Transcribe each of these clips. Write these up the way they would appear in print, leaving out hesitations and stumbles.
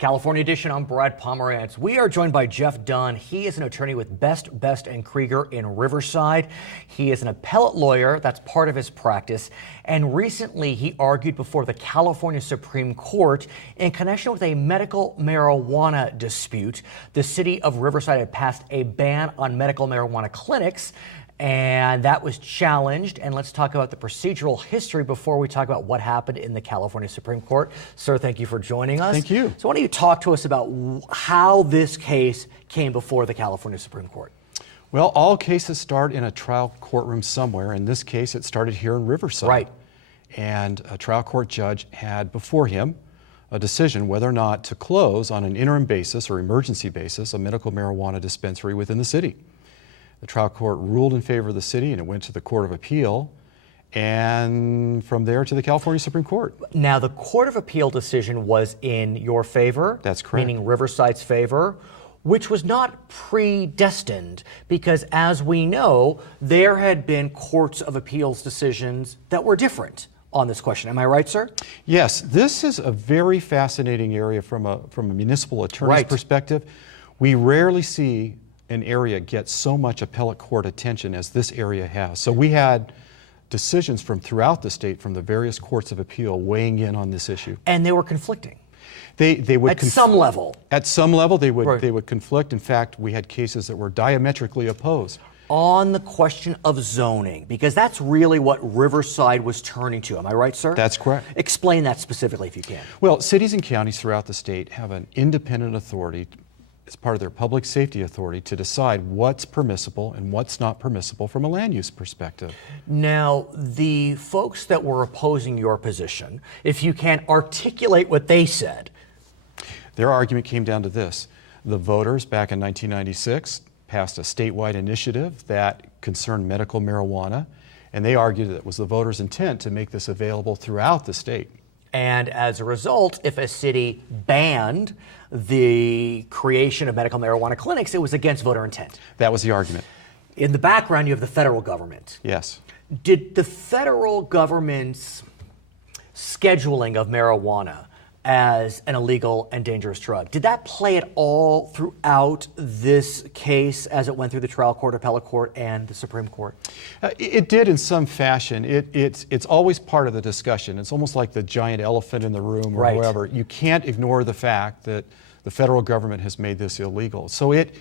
California Edition, I'm Brad Pomerance. We are joined by Jeff Dunn. He is an attorney with Best, and Krieger in Riverside. He is an appellate lawyer. That's part of his practice. And recently he argued before the California Supreme Court in connection with a medical marijuana dispute. The city of Riverside had passed a ban on medical marijuana clinics, and that was challenged. And let's talk about the procedural history before we talk about what happened in the California Supreme Court. Sir, thank you for joining us. Thank you. So why don't you talk to us about how this case came before the California Supreme Court? Well, all cases start in a trial courtroom somewhere. In this case, it started here in Riverside. Right. And a trial court judge had before him a decision whether or not to close on an interim basis or emergency basis a medical marijuana dispensary within the city. The trial court ruled in favor of the city, and it went to the Court of Appeal, and from there to the California Supreme Court. Now, the Court of Appeal decision was in your favor. That's correct. Meaning Riverside's favor, which was not predestined, because as we know, there had been courts of appeals decisions that were different on this question. Am I right, sir? Yes, this is a very fascinating area from a municipal attorney's perspective. We rarely see an area get so much appellate court attention as this area has. So we had decisions from throughout the state, from the various courts of appeal, weighing in on this issue. And they were conflicting. They would at some level. At some level, they would conflict. In fact, we had cases that were diametrically opposed. On the question of zoning, because that's really what Riverside was turning to. Am I right, sir? That's correct. Explain that specifically if you can. Well, cities and counties throughout the state have an independent authority as part of their public safety authority to decide what's permissible and what's not permissible from a land use perspective. Now, the folks that were opposing your position, if you can articulate what they said. Their argument came down to this. The voters back in 1996 passed a statewide initiative that concerned medical marijuana, and they argued that it was the voters' intent to make this available throughout the state. And as a result, if a city banned the creation of medical marijuana clinics, it was against voter intent. That was the argument. In the background, you have the federal government. Yes. Did the federal government's scheduling of marijuana as an illegal and dangerous drug, did that play at all throughout this case as it went through the trial court, appellate court, and the Supreme Court? It did in some fashion. It's always part of the discussion. It's almost like the giant elephant in the room or whatever. You can't ignore the fact that the federal government has made this illegal. So it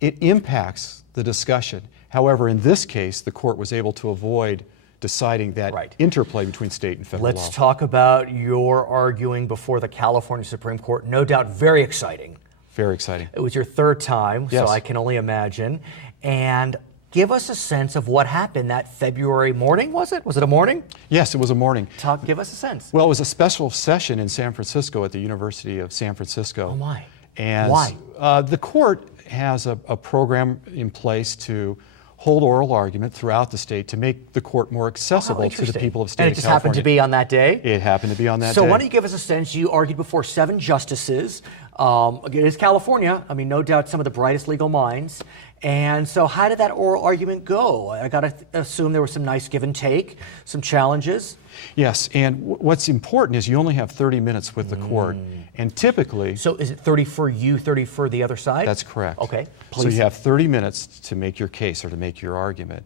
impacts the discussion. However, in this case, the court was able to avoid deciding that interplay between state and federal law. Let's talk about your arguing before the California Supreme Court. No doubt very exciting. Very exciting. It was your third time, so I can only imagine. And give us a sense of what happened that February morning, was it? Was it a morning? Yes, it was a morning. Give us a sense. Well, it was a special session in San Francisco at the University of San Francisco. Oh my. And why? The court has a program in place to hold oral argument throughout the state to make the court more accessible to the people of the state of California. And it just happened to be on that day? It happened to be on that day. So why don't you give us a sense? You argued before 7 justices. It is California. I mean, no doubt some of the brightest legal minds. And so how did that oral argument go? I got to assume there was some nice give and take, some challenges. Yes, and what's important is you only have 30 minutes with the court. And typically... So is it 30 for you, 30 for the other side? That's correct. Okay, please. So you have 30 minutes to make your case or to make your argument.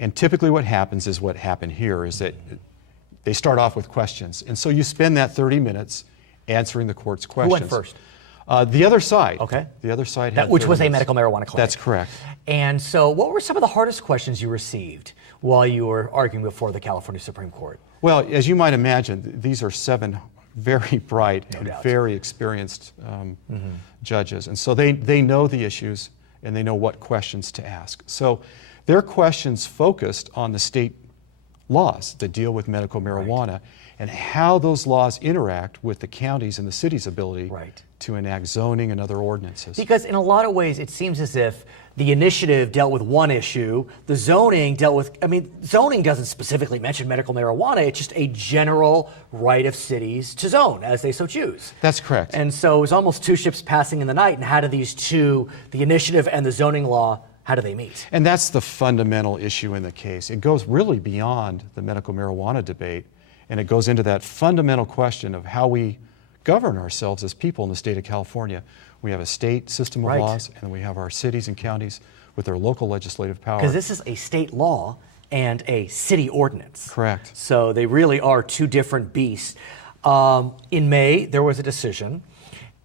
And typically what happens is what happened here is that they start off with questions. And so you spend that 30 minutes answering the court's questions. Who went first? The other side. Okay. The other side had which was 30 a minutes. medical marijuana clinic. That's correct. And so what were some of the hardest questions you received while you were arguing before the California Supreme Court? Well, as you might imagine, these are 7 very bright and very experienced judges. And so they know the issues and they know what questions to ask. So their questions focused on the state laws that deal with medical marijuana and how those laws interact with the county's and the city's ability to enact zoning and other ordinances. Because in a lot of ways, it seems as if the initiative dealt with one issue, the zoning dealt with, zoning doesn't specifically mention medical marijuana, it's just a general right of cities to zone as they so choose. That's correct. And so it was almost 2 ships passing in the night, and how do these two, the initiative and the zoning law, how do they meet? And that's the fundamental issue in the case. It goes really beyond the medical marijuana debate, and it goes into that fundamental question of how we govern ourselves as people in the state of California. We have a state system of Right. laws, and then we have our cities and counties with their local legislative power. Because this is a state law and a city ordinance. Correct. So they really are two different beasts. In May, there was a decision,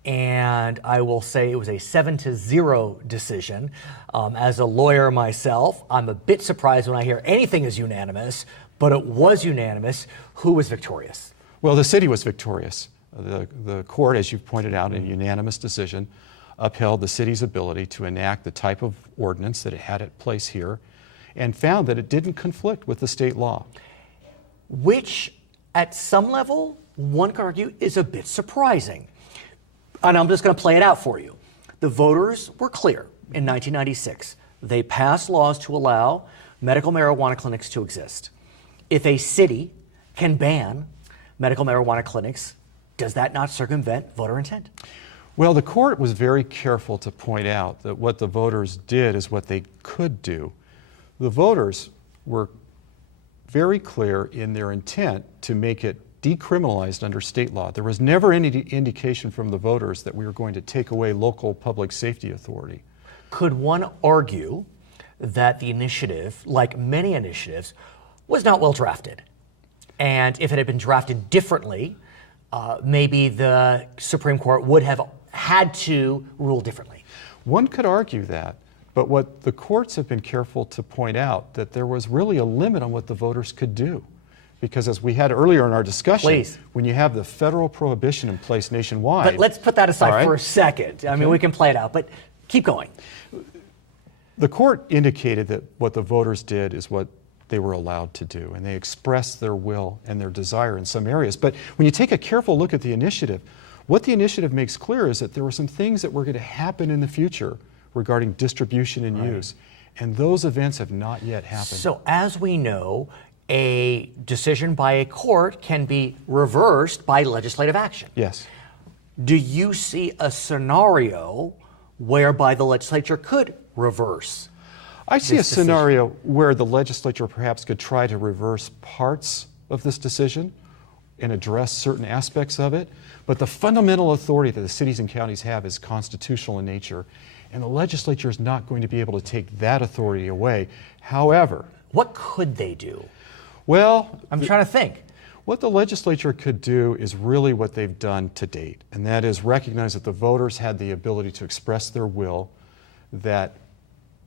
and I will say it was a 7-0 decision. As a lawyer myself, I'm a bit surprised when I hear anything is unanimous, but it was unanimous. Who was victorious? Well, the city was victorious. The court, as you've pointed out, in a unanimous decision, upheld the city's ability to enact the type of ordinance that it had at place here and found that it didn't conflict with the state law. Which, at some level, one could argue is a bit surprising. And I'm just going to play it out for you. The voters were clear in 1996. They passed laws to allow medical marijuana clinics to exist. If a city can ban medical marijuana clinics, does that not circumvent voter intent? Well, the court was very careful to point out that what the voters did is what they could do. The voters were very clear in their intent to make it decriminalized under state law. There was never any indication from the voters that we were going to take away local public safety authority. Could one argue that the initiative, like many initiatives, was not well drafted? And if it had been drafted differently, maybe the Supreme Court would have had to rule differently. One could argue that, but what the courts have been careful to point out that there was really a limit on what the voters could do. Because as we had earlier in our discussion, Please. when you have the federal prohibition in place nationwide. But let's put that aside All right. for a second. I mean, we can play it out, but keep going. The court indicated that what the voters did is what they were allowed to do, and they expressed their will and their desire in some areas. But when you take a careful look at the initiative, what the initiative makes clear is that there were some things that were going to happen in the future regarding distribution and use, and those events have not yet happened. So as we know, a decision by a court can be reversed by legislative action. Yes. Do you see a scenario whereby the legislature could reverse? I see a this decision? scenario where the legislature perhaps could try to reverse parts of this decision and address certain aspects of it, but the fundamental authority that the cities and counties have is constitutional in nature, and the legislature is not going to be able to take that authority away. However, What could they do? well, I'm trying to think. what the legislature could do is really what they've done to date, and that is recognize that the voters had the ability to express their will that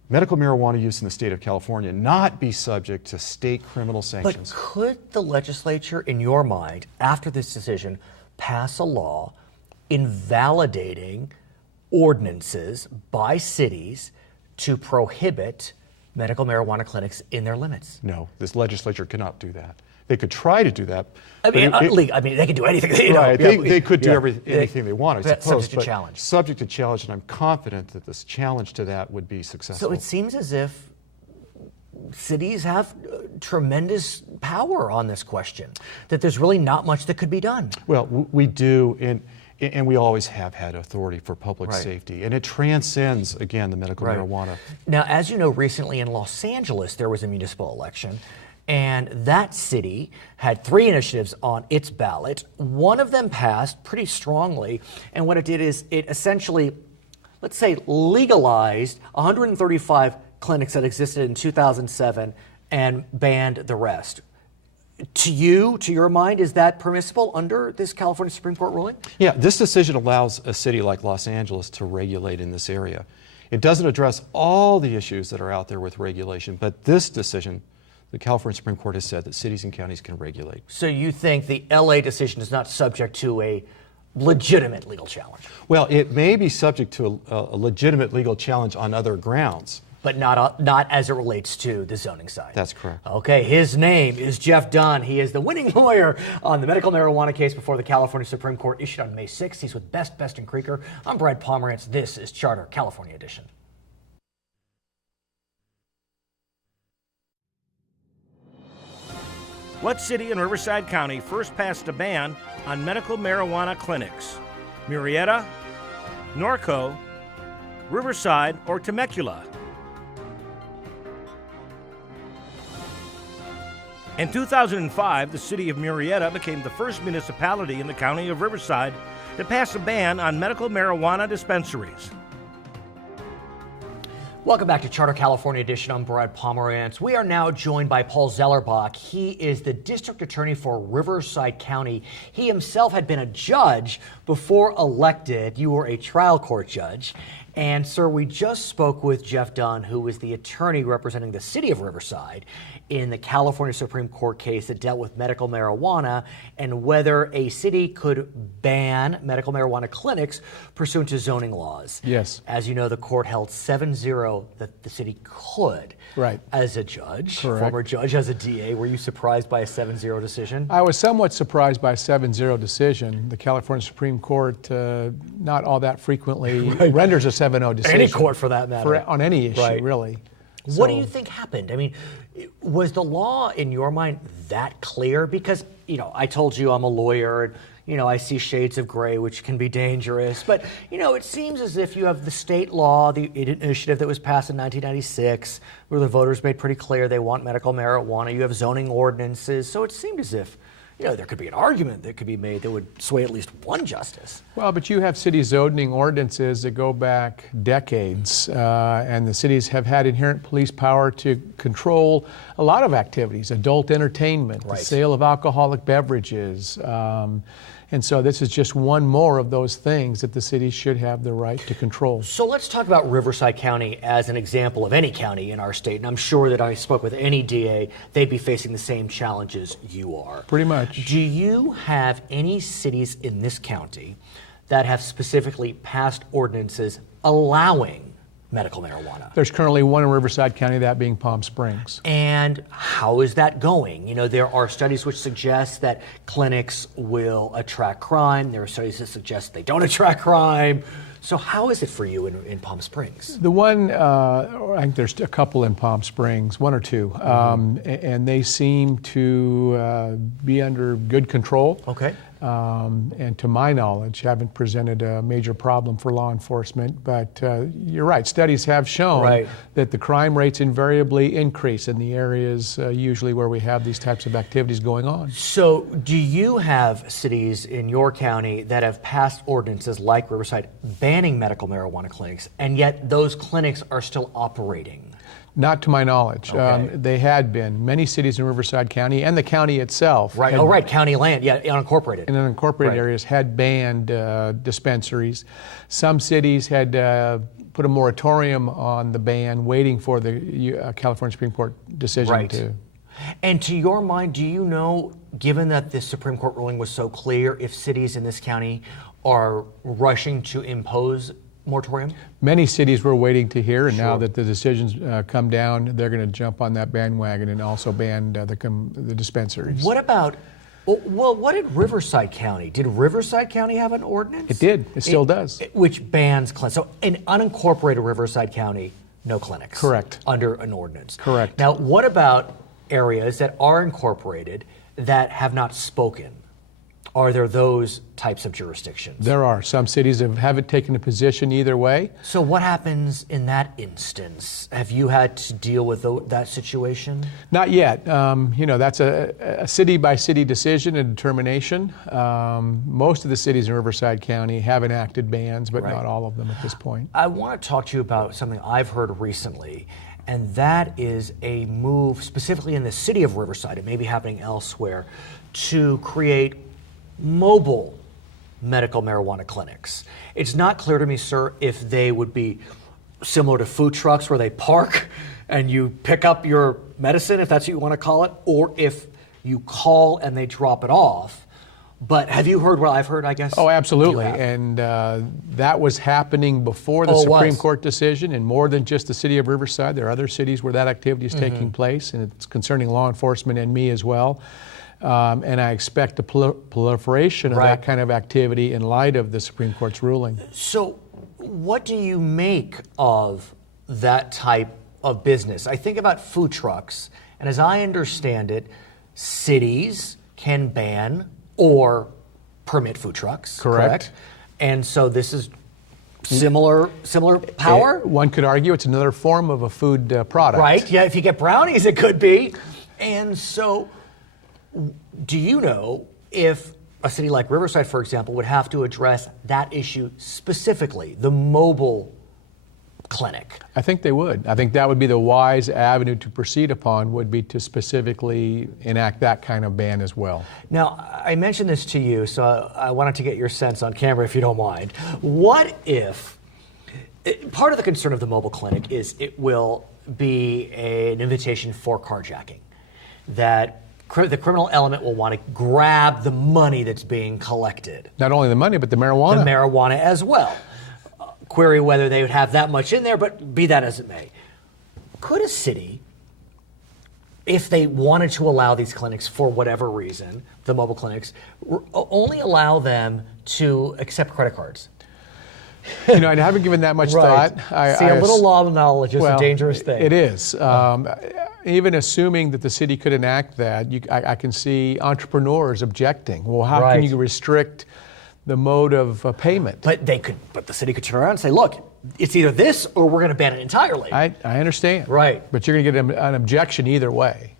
medical marijuana use in the state of California not be subject to state criminal But sanctions. could the legislature, in your mind, after this decision, pass a law invalidating ordinances by cities to prohibit medical marijuana clinics in their limits? No, this legislature cannot do that. They could try to do that. I mean, they could do anything. You know, Right, yeah, they could do yeah, anything they want, I but suppose. subject to but challenge. Subject to challenge, and I'm confident that this challenge to that would be successful. So it seems as if cities have tremendous power on this question, that there's really not much that could be done. Well, we do, and we always have had authority for public Right. safety, and it transcends, again, the medical Right. marijuana. Now, as you know, recently in Los Angeles, there was a municipal election, and that city had 3 initiatives on its ballot. One of them passed pretty strongly, and what it did is it essentially, let's say, legalized 135 clinics that existed in 2007 and banned the rest. To your mind, is that permissible under this California Supreme Court ruling? Yeah, this decision allows a city like Los Angeles to regulate in this area. It doesn't address all the issues that are out there with regulation, but this decision, the California Supreme Court has said that cities and counties can regulate. So you think the LA decision is not subject to a legitimate legal challenge? Well, it may be subject to a legitimate legal challenge on other grounds. But not as it relates to the zoning side. That's correct. Okay, his name is Jeff Dunn. He is the winning lawyer on the medical marijuana case before the California Supreme Court, issued on May 6th. He's with Best and Krieger. I'm Brad Pomerance. This is Charter California Edition. What city in Riverside County first passed a ban on medical marijuana clinics? Murrieta, Norco, Riverside, or Temecula? In 2005, the city of Murrieta became the first municipality in the county of Riverside to pass a ban on medical marijuana dispensaries. Welcome back to Charter California Edition. I'm Brad Pomerance. We are now joined by Paul Zellerbach. He is the district attorney for Riverside County. He himself had been a judge before elected. You were a trial court judge. And, sir, we just spoke with Jeff Dunn, who is the attorney representing the city of Riverside in the California Supreme Court case that dealt with medical marijuana and whether a city could ban medical marijuana clinics pursuant to zoning laws. Yes. As you know, the court held 7-0 that the city could. Right. As a judge, Correct. former judge, as a DA, were you surprised by a 7-0 decision? I was somewhat surprised by a 7-0 decision. The California Supreme Court, not all that frequently, renders a 7-0 decision. Any court for that matter. On any issue, Right. really. What do you think happened? I mean, was the law in your mind that clear? Because, I told you I'm a lawyer and, I see shades of gray, which can be dangerous. But, it seems as if you have the state law, the initiative that was passed in 1996, where the voters made pretty clear they want medical marijuana. You have zoning ordinances. So it seemed as if, there could be an argument that could be made that would sway at least one justice. Well, but you have city zoning ordinances that go back decades, and the cities have had inherent police power to control a lot of activities, adult entertainment, Right. the sale of alcoholic beverages. And so this is just one more of those things that the city should have the right to control. So let's talk about Riverside County as an example of any county in our state. And I'm sure that I spoke with any DA, they'd be facing the same challenges you are. Pretty much. Do you have any cities in this county that have specifically passed ordinances allowing medical marijuana? There's currently one in Riverside County, that being Palm Springs. And how is that going? There are studies which suggest that clinics will attract crime. There are studies that suggest they don't attract crime. So how is it for you in Palm Springs? The one, I think there's a couple in Palm Springs, one or two, and they seem to be under good control. Okay. And to my knowledge, haven't presented a major problem for law enforcement. But you're right, studies have shown Right. that the crime rates invariably increase in the areas usually where we have these types of activities going on. So do you have cities in your county that have passed ordinances like Riverside banning medical marijuana clinics, and yet those clinics are still operating? Not to my knowledge. Okay. They had been. Many cities in Riverside County and the county itself. Right. had- Oh, right. County land. Yeah. Unincorporated. in unincorporated Right. areas had banned dispensaries. Some cities had put a moratorium on the ban, waiting for the California Supreme Court decision Right. to. And to your mind, do you know, given that the Supreme Court ruling was so clear, if cities in this county are rushing to impose moratorium? Many cities were waiting to hear, and now Sure. that the decisions come down, they're going to jump on that bandwagon and also ban the dispensaries. What about, well, what did Riverside County? Did Riverside County have an ordinance? It did. It still does. Which bans clinics. So in unincorporated Riverside County, no clinics. Correct. Under an ordinance. Correct. Now, what about areas that are incorporated that have not spoken? Are there those types of jurisdictions? There are. Some cities haven't taken a position either way. So what happens in that instance? Have you had to deal with that situation? Not yet. That's a city-by-city decision and determination. Most of the cities in Riverside County have enacted bans, but Right. not all of them at this point. I want to talk to you about something I've heard recently, and that is a move specifically in the city of Riverside, it may be happening elsewhere, to create mobile medical marijuana clinics. It's not clear to me, sir, if they would be similar to food trucks where they park and you pick up your medicine, if that's what you want to call it, or if you call and they drop it off. But have you heard what I've heard, I guess? Oh, absolutely. You have. And that was happening before the Oh, it Supreme was. Court decision, and more than just the city of Riverside. There are other cities where that activity is taking place, and it's concerning law enforcement and me as well. And I expect a proliferation of Right. that kind of activity in light of the Supreme Court's ruling. So what do you make of that type of business? I think about food trucks, and as I understand it, cities can ban or permit food trucks. Correct. And so this is similar power? One could argue it's another form of a food product. Right, yeah, if you get brownies, it could be. And so, do you know if a city like Riverside, for example, would have to address that issue specifically, the mobile clinic. I think they would. I think that would be the wise avenue to proceed upon, would be to specifically enact that kind of ban as well. Now, I mentioned this to you, so I wanted to get your sense on camera, if you don't mind. What if, part of the concern of the mobile clinic is it will be an invitation for carjacking, that the criminal element will want to grab the money that's being collected. Not only the money, but the marijuana. The marijuana as well. Query whether they would have that much in there, but be that as it may. Could a city, if they wanted to allow these clinics for whatever reason, the mobile clinics, only allow them to accept credit cards? You know, I haven't given that much thought. See, a little law knowledge is a dangerous thing. It is. Even assuming that the city could enact that, I can see entrepreneurs objecting. Well, how can you restrict the mode of payment? But the city could turn around and say, look, it's either this or we're going to ban it entirely. I understand. Right. But you're going to get an objection either way.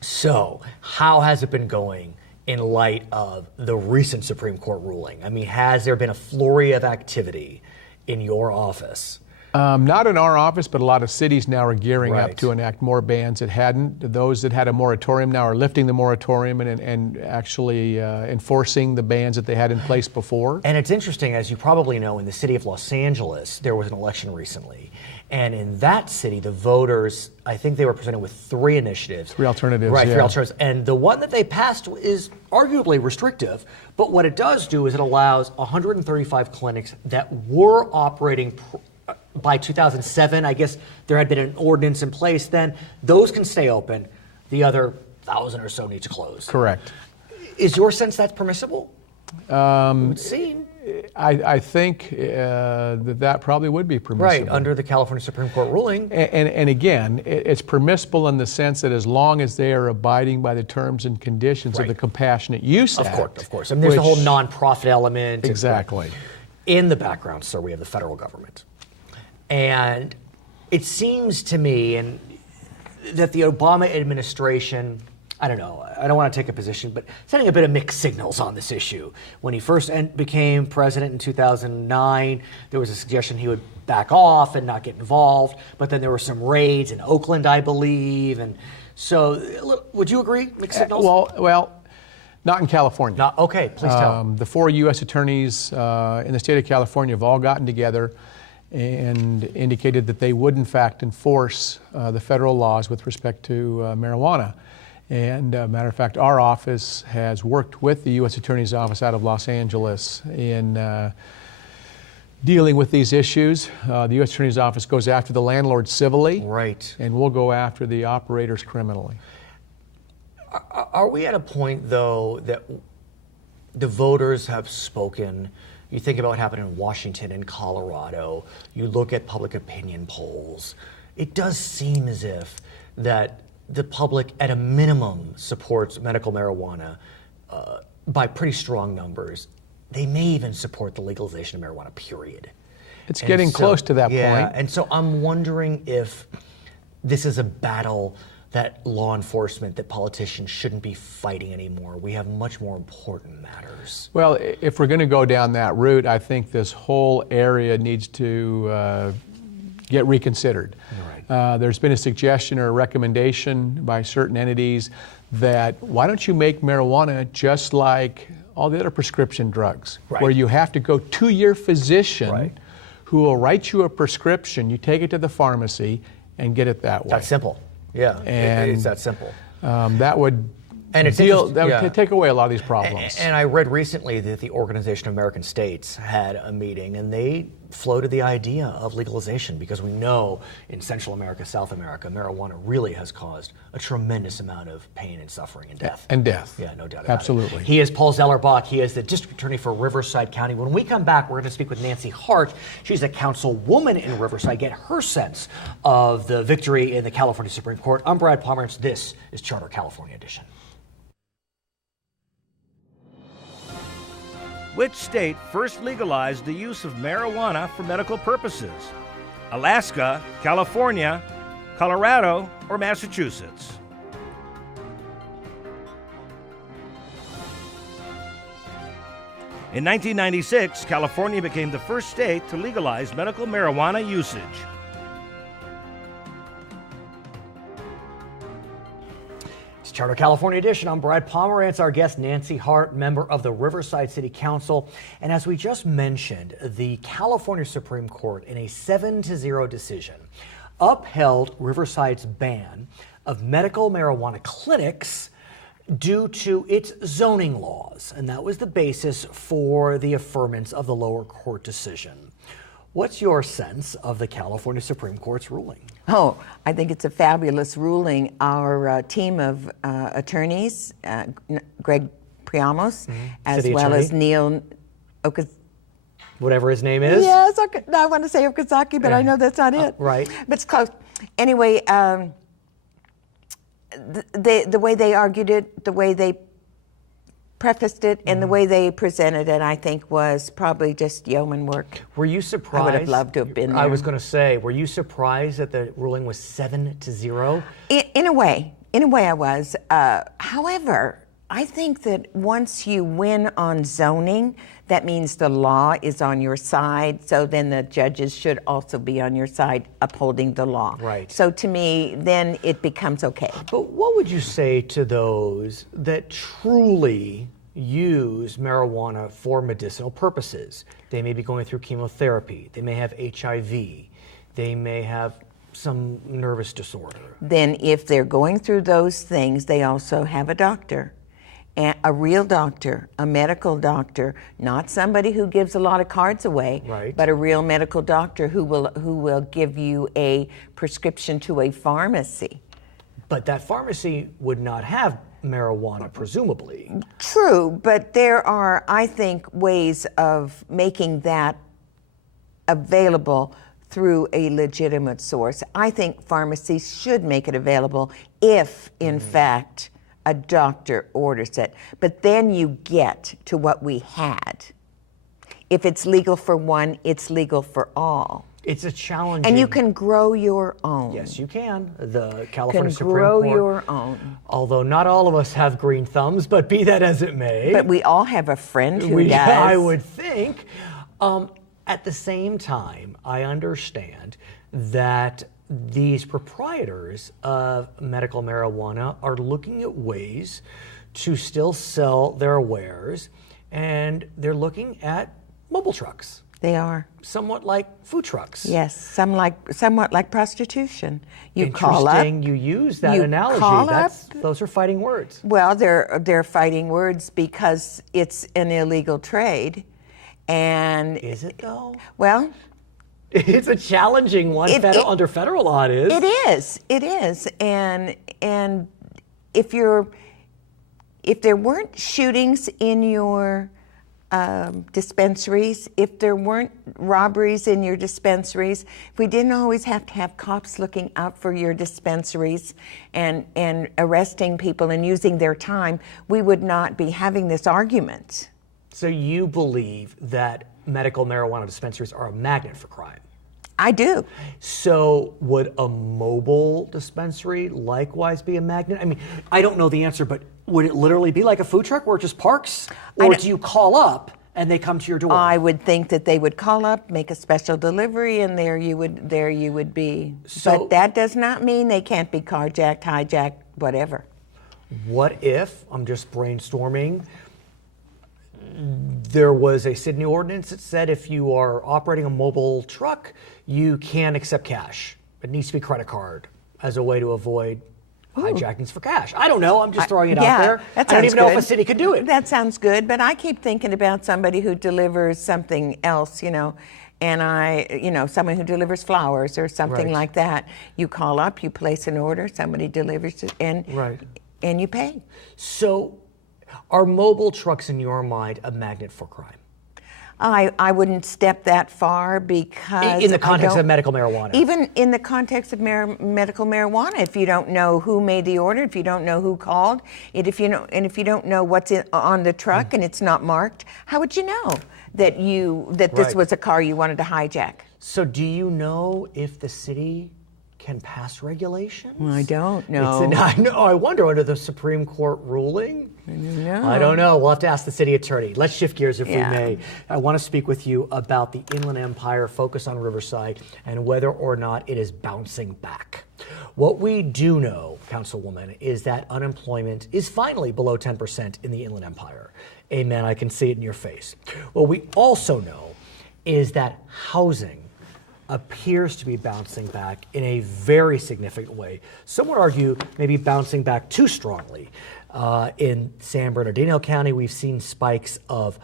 So, how has it been going in light of the recent Supreme Court ruling? I mean, has there been a flurry of activity in your office? Not in our office, but a lot of cities now are gearing up to enact more bans that hadn't. Those that had a moratorium now are lifting the moratorium and actually enforcing the bans that they had in place before. And it's interesting, as you probably know, in the city of Los Angeles, there was an election recently. And in that city, the voters, I think they were presented with 3 initiatives. 3 alternatives, Right, 3 alternatives. And the one that they passed is arguably restrictive, but what it does do is it allows 135 clinics that were operating by 2007, I guess there had been an ordinance in place then. Those can stay open. The other 1,000 or so need to close. Correct. Is your sense that's permissible? It would seem. I think that probably would be permissible. Right, under the California Supreme Court ruling. And again, it's permissible in the sense that as long as they are abiding by the terms and conditions of the Compassionate Use Act. Of course. I mean, there's the whole nonprofit element. Exactly. In the background, sir, we have the federal government. And it seems to me that the Obama administration, I don't know, I don't want to take a position, but sending a bit of mixed signals on this issue. When he first became president in 2009, there was a suggestion he would back off and not get involved, but then there were some raids in Oakland, I believe. And so, would you agree, mixed signals? Well, not in California. Okay, please tell. The 4 U.S. attorneys in the state of California have all gotten together and indicated that they would, in fact, enforce the federal laws with respect to marijuana. And matter of fact, our office has worked with the U.S. Attorney's Office out of Los Angeles in dealing with these issues. The U.S. Attorney's Office goes after the landlord civilly. Right. And we'll go after the operators criminally. Are we at a point, though, that the voters have spoken? You think about what happened in Washington and Colorado. You look at public opinion polls. It does seem as if that the public, at a minimum, supports medical marijuana by pretty strong numbers. They may even support the legalization of marijuana, period. It's getting close to that point. And so I'm wondering if this is a battle that law enforcement, that politicians shouldn't be fighting anymore. We have much more important matters. Well, if we're going to go down that route, I think this whole area needs to get reconsidered. Right. There's been a suggestion or a recommendation by certain entities that why don't you make marijuana just like all the other prescription drugs, where you have to go to your physician who will write you a prescription, you take it to the pharmacy and get it that way. That's simple. Yeah, and it's that simple. That would take away a lot of these problems. And I read recently that the Organization of American States had a meeting, and they floated the idea of legalization because we know in Central America, South America, marijuana really has caused a tremendous amount of pain and suffering and death. Yeah, no doubt about Absolutely. it. He is Paul Zellerbach. He is the district attorney for Riverside County. When we come back, we're going to speak with Nancy Hart. She's a councilwoman in Riverside. Get her sense of the victory in the California Supreme Court. I'm Brad Pomerance. This is Charter California Edition. Which state first legalized the use of marijuana for medical purposes? Alaska, California, Colorado, or Massachusetts? In 1996, California became the first state to legalize medical marijuana usage. It's Charter California Edition. I'm Brad Pomerance, our guest Nancy Hart, member of the Riverside City Council. And as we just mentioned, the California Supreme Court, in a 7-0 decision, upheld Riverside's ban of medical marijuana clinics due to its zoning laws. And that was the basis for the affirmance of the lower court decision. What's your sense of the California Supreme Court's ruling? Oh, I think it's a fabulous ruling. Our team of attorneys, Greg Priamos, as City well attorney. as Neil Whatever his name is? Yes, I want to say Okazaki, but I know that's not it. Right. But it's close. Anyway, the way they argued it, the way they prefaced it, and the way they presented it, I think was probably just yeoman work. Were you surprised? I would have loved to have been there. I was going to say, were you surprised that the ruling was 7-0? In a way I was. However, I think that once you win on zoning, that means the law is on your side, so then the judges should also be on your side upholding the law. Right. So to me, then it becomes okay. But what would you say to those that truly use marijuana for medicinal purposes? They may be going through chemotherapy, they may have HIV, they may have some nervous disorder. Then if they're going through those things, they also have a doctor. A real doctor, a medical doctor, not somebody who gives a lot of cards away, Right. but a real medical doctor who will give you a prescription to a pharmacy. But that pharmacy would not have marijuana, presumably. True, but there are, I think, ways of making that available through a legitimate source. I think pharmacies should make it available if, in fact, a doctor orders it. But then you get to what we had. If it's legal for one, it's legal for all. It's a challenge. And you can grow your own. Yes, you can. The You California can Supreme grow Court. your own. Although not all of us have green thumbs, but be that as it may. But we all have a friend who does. I would think. At the same time, I understand that these proprietors of medical marijuana are looking at ways to still sell their wares, and they're looking at mobile trucks, They are. somewhat like food trucks. Yes, somewhat like prostitution. You call up. Interesting you use that you analogy. call up. Those are fighting words. Well, they're fighting words because it's an illegal trade, and Is it though? well, It's a challenging one. Under federal law, it is. It is, and if there weren't shootings in your dispensaries, if there weren't robberies in your dispensaries, if we didn't always have to have cops looking out for your dispensaries and arresting people and using their time, we would not be having this argument. So you believe that medical marijuana dispensaries are a magnet for crime? I do. So would a mobile dispensary likewise be a magnet? I mean, I don't know the answer, but would it literally be like a food truck where it just parks? Or do you call up and they come to your door? I would think that they would call up, make a special delivery, and there you would be. So- but that does not mean they can't be carjacked, hijacked, whatever. What if, I'm just brainstorming, there was a Sydney ordinance that said if you are operating a mobile truck, you can accept cash. It needs to be credit card as a way to avoid hijackings for cash. I don't know. I'm just throwing it out there. I don't even know if a city could do it. That sounds good, but I keep thinking about somebody who delivers something else, and someone who delivers flowers or something Right. like that. You call up, you place an order, somebody delivers it, and you pay. So are mobile trucks, in your mind, a magnet for crime? I wouldn't step that far because In the context of medical marijuana? Even in the context of medical marijuana, if you don't know who made the order, if you don't know who called, and if you don't know what's on the truck and it's not marked, how would you know that this Right. was a car you wanted to hijack? So do you know if the city can pass regulations? Well, I don't know. I know. I wonder, under the Supreme Court ruling? No. I don't know. We'll have to ask the city attorney. Let's shift gears if Yeah. we may. I want to speak with you about the Inland Empire, focus on Riverside, and whether or not it is bouncing back. What we do know, Councilwoman, is that unemployment is finally below 10% in the Inland Empire. Amen. I can see it in your face. What we also know is that housing appears to be bouncing back in a very significant way. Some would argue maybe bouncing back too strongly. In San Bernardino County, we've seen spikes of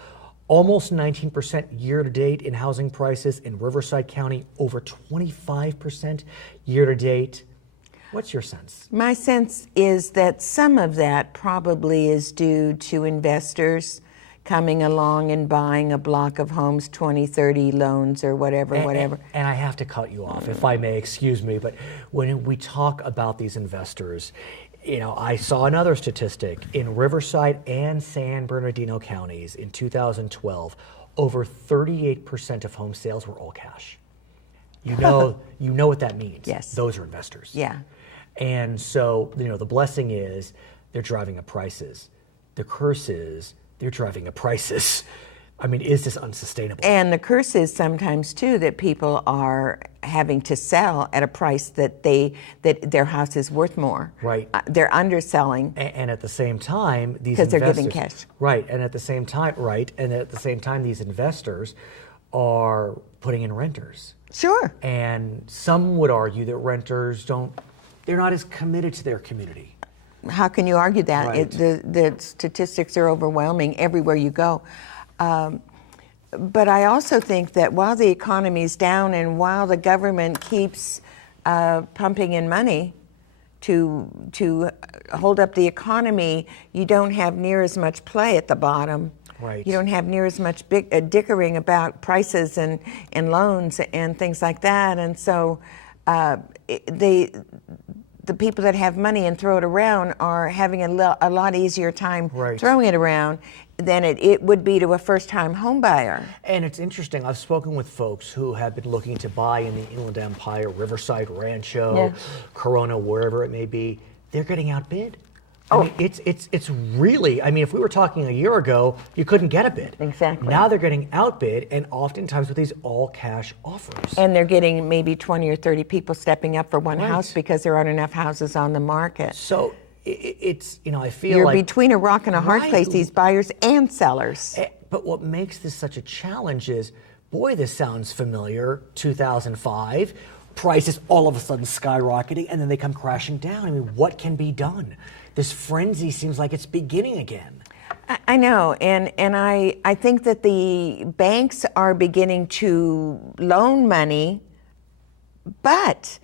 almost 19% year to date in housing prices. In Riverside County, over 25% year to date. What's your sense? My sense is that some of that probably is due to investors coming along and buying a block of homes, 20, 30 loans or whatever. And I have to cut you off, if I may, excuse me, but when we talk about these investors, I saw another statistic in Riverside and San Bernardino counties in 2012, over 38% of home sales were all cash. You know what that means. Yes. Those are investors. Yeah. And so, the blessing is they're driving up prices. The curse is they're driving up prices. I mean, is this unsustainable? And the curse is sometimes too that people are having to sell at a price that their house is worth more. Right. They're underselling. And at the same time, these because they're investors, giving cash. Right. And at the same time, these investors are putting in renters. Sure. And some would argue that renters they're not as committed to their community. How can you argue that? Right. The statistics are overwhelming everywhere you go. But I also think that while the economy's down and while the government keeps pumping in money to hold up the economy, you don't have near as much play at the bottom. Right. You don't have near as much dickering about prices and loans and things like that. And so the people that have money and throw it around are having a lot easier time Right. throwing it around than it would be to a first-time home buyer. And it's interesting, I've spoken with folks who have been looking to buy in the Inland Empire, Riverside, Rancho, Yeah. Corona, wherever it may be. They're getting outbid. Oh. I mean, it's really, if we were talking a year ago, you couldn't get a bid. Exactly. Now they're getting outbid, and oftentimes with these all-cash offers. And they're getting maybe 20 or 30 people stepping up for one Right. house because there aren't enough houses on the market. So it's, I feel You're like... between a rock and a hard Right. place, these buyers and sellers. But what makes this such a challenge is, boy, this sounds familiar, 2005, prices all of a sudden skyrocketing, and then they come crashing down. What can be done? This frenzy seems like it's beginning again. I know, and I think that the banks are beginning to loan money, but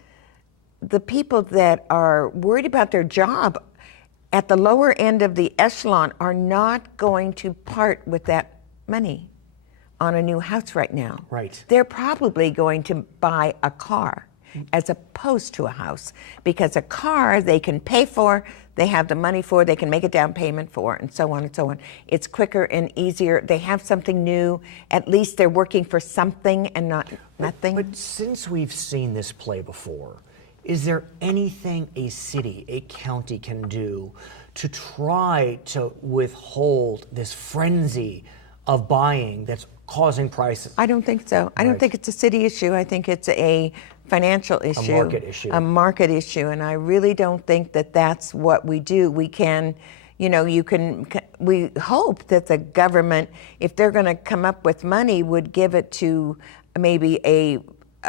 the people that are worried about their job at the lower end of the echelon are not going to part with that money on a new house right now. Right. They're probably going to buy a car as opposed to a house, because a car they can pay for, they have the money for, they can make a down payment for, and so on and so on. It's quicker and easier. They have something new. At least they're working for something and not nothing. But since we've seen this play before, is there anything a city, a county can do to try to withhold this frenzy of buying that's causing prices? I don't think so. I don't think it's a city issue. I think it's a financial issue. market issue. A market issue. And I really don't think that that's what we do. We can, we hope that the government, if they're going to come up with money, would give it to maybe a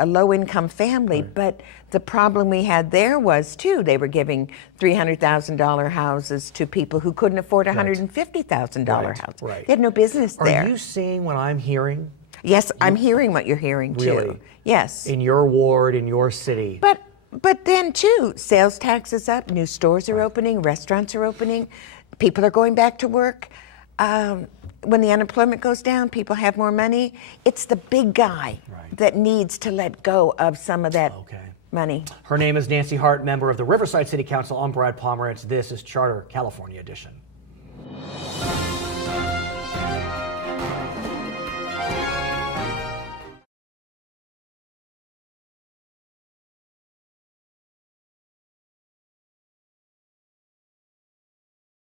low-income family. Right. But the problem we had there was, too, they were giving $300,000 houses to people who couldn't afford a $150,000 Right, house. right. They had no business there. Are you seeing what I'm hearing? Yes, I'm hearing what you're hearing, too. Really? Yes. In your ward, in your city? But then, too, sales tax is up, new stores are opening, restaurants are opening, people are going back to work. When the unemployment goes down, people have more money. It's the big guy that needs to let go of some of that money. Her name is Nancy Hart, member of the Riverside City Council. I'm Brad Pomerance. This is Charter California Edition.